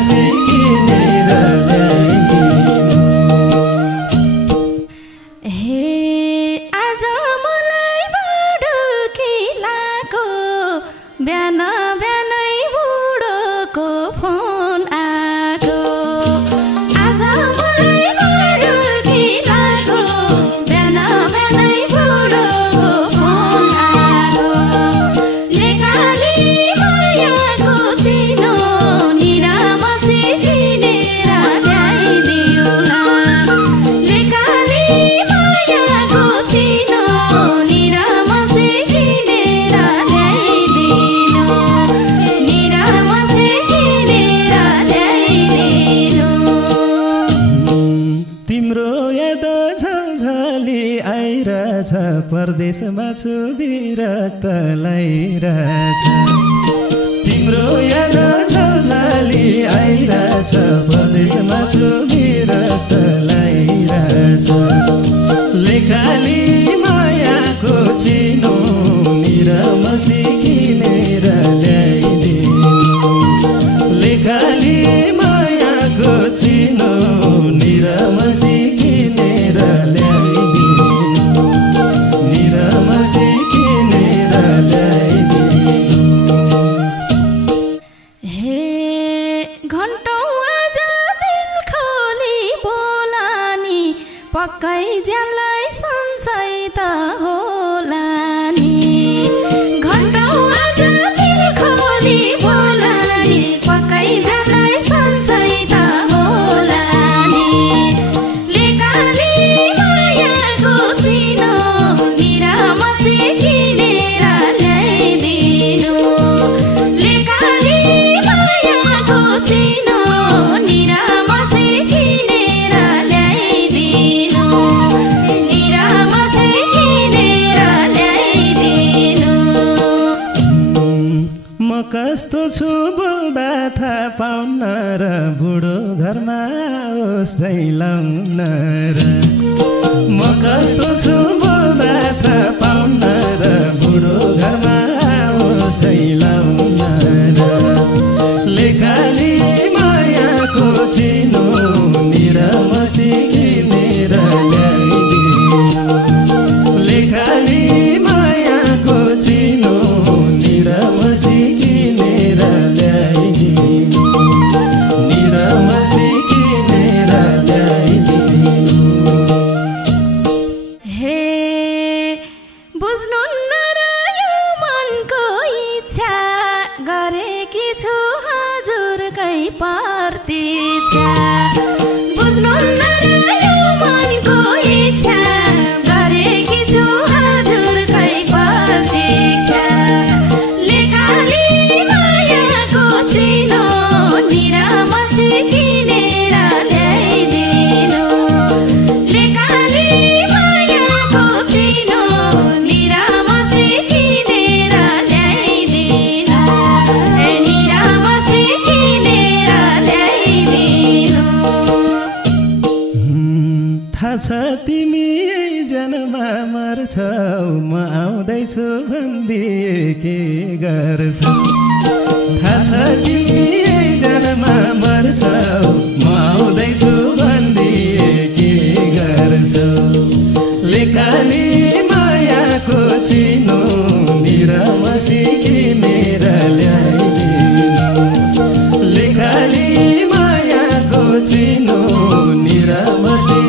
निरामसी किनेर ल्याइदिनु। हे आज मलाई बडुल्की लाको बिहान बिहानै बुढोको फोन आएको। आज मलाई बडुल्की लाको बिहान बिहानै बुढोको फोन आएको। लेकाली मायाको चिनो निरामसी किनेर ल्याइदिउँला। लेकाली मायाको चिनो निरामसी किनेर ल्याइदिनु। निरामसी किनेर ल्याइदिनु। तिम्रो याद झलझली आइरहेछ, परदेशमा छु विरक्त लागिरहेछ। तिम्रो याद झलझली आइरहेछ, परदेशमा छु विरक्त लागिरहेछ। लेकाली मायाको चिनो निरामसी किनेर ल्याइदिनु। लेकाली मायाको चिनो निरामसी किनेर ल्याइदिनु। निरामसी किनेर ल्याइदिनु। हे घन्टौँ आज दिल खोली बोलानी, पक्कै ज्यानलाई सन्चै त होला नि। घन्टौँ आज दिल खोली बोलानी, पक्कै ज्यानलाई सन्चै त होला नि। लेकाली मायाको चिनो निरामसी किनेर ल्याइदिनु। लेकाली मायाको चिनो निरामसी किनेर ल्याइदिनु। निरामसी किनेर ल्याइदिनु। म कस्तो छु बोल्दा थाहा पाउन र बुढो घरमा ओसै लाउन र। म कस्तो छु बोल्दा थाहा पाउन र बुढो घरमा ओसै लाउन र। लेकाली मायाको चिनो निरामसी किनेर ल्याइदिनु। लेकाली मायाको चिनो निरामसी किनेर ल्याइदिनु। निरामसी किनेर ल्याइदिनु। हे बुझ्नुहुन्न र यो मनको इच्छा, गरेकी छु हजुरकै प्रतीक्षा। बुझ्नुहुन्न र यो मनको इच्छा, गरेकी छु हजुरकै प्रतीक्षा। लेकाली मायाको चिनो निरामसी किनेर ल्याइदिनु। लेकाली मायाको चिनो निरामसी किनेर ल्याइदिनु। निरामसी किनेर ल्याइदिनु। थाहा छ तिमी यही जन्ममा मर्छौ, म आउँदैछु भनिदिए के गर्छौ। थाहा छ तिमी यही जन्ममा मर्छौ, म आउँदैछु भनिदिए के गर्छौ। लेकाली मायाको चिनो निरामसी किनेर ल्याइदिनु। लेकाली मायाको चिनो निरामसी